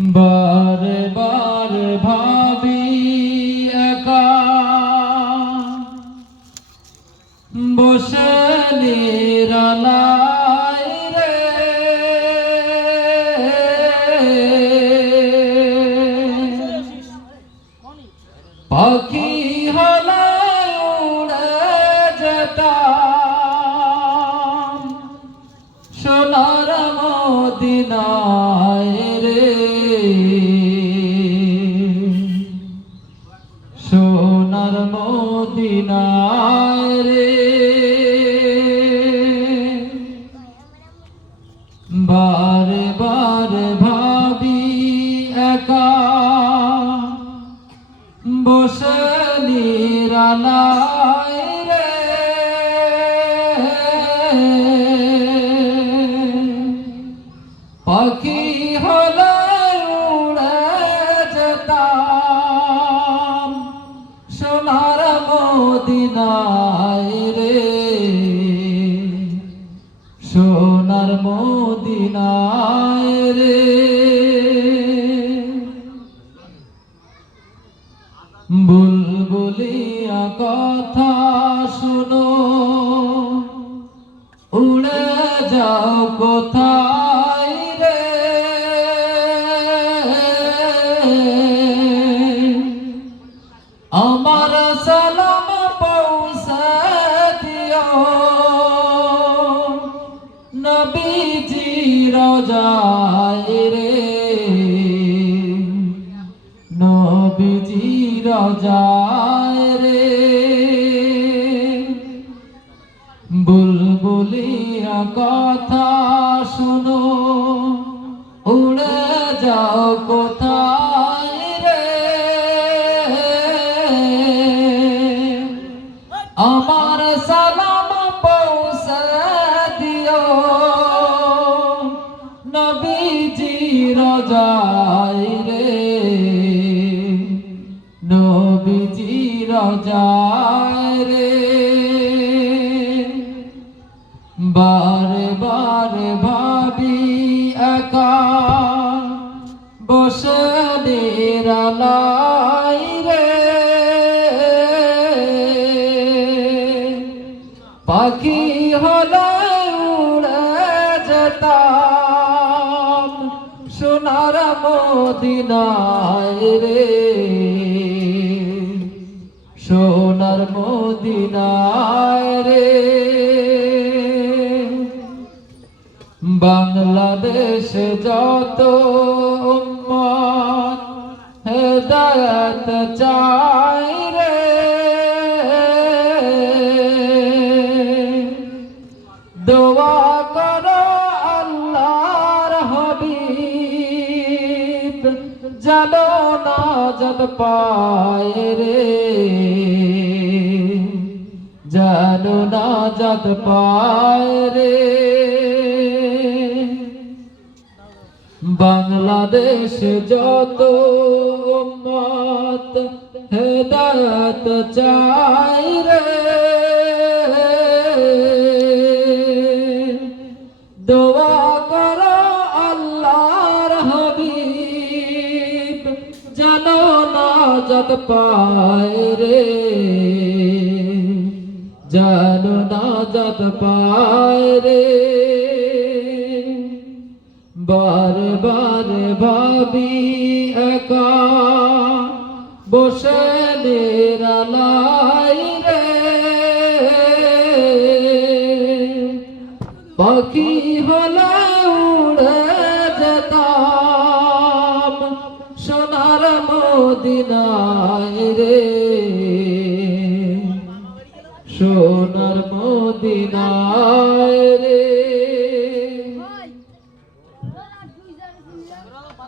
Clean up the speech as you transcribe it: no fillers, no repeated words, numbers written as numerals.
বারে বারে ভাবি একা বসে নিরালায় রে, পাখি হলে উড়ে যেতাম সোনার মদিনায় রে, সোনার মদিনায় রে। বারে বারে ভাবি একা বসে নিরালায় রে, পাখি হলে উড়ে যেতাম সোনার মদিনায় রে, সোনার মদিনায় রে। বুলবুলিয়া কথা শুনো, উড়ে যাও কোথায় রে, আমার সালাম পৌঁছে দিও নবীজি রোজায় রে, নবীজি রোজায় রে। বুলবুলিয়া কথা শুনো, উড়ে যাও কোথায় রে, আমার সালাম পৌঁছে দিও নবীজি রোজায় রে, নবীজি রোজায় রে। বারে বারে ভাবি একা বসে নিরালায় রে, পাখি হলে উড়ে যেতাম সোনার মদিনায় রে, সোনার মদিনায় রে। বাংলাদেশে যত উম্মত হেদায়েত চায় রে, দোয়া করো আল্লাহর হাবিব যেন নাজাত পায় রে, যেন নাজাত পায় রে। বাংলাদেশ যত উম্মত হেদায়েত চায় রে, দোয়া করো আল্লাহর হাবিব যেন নাজাত পায় রে, যেন নাজাত পায় রে। বারে বারে ভাবি একা বসে নিরালায় রে, পাখি হলে উড়ে যেতাম সোনার মদিনায় রে, সোনার মদিনায় রে।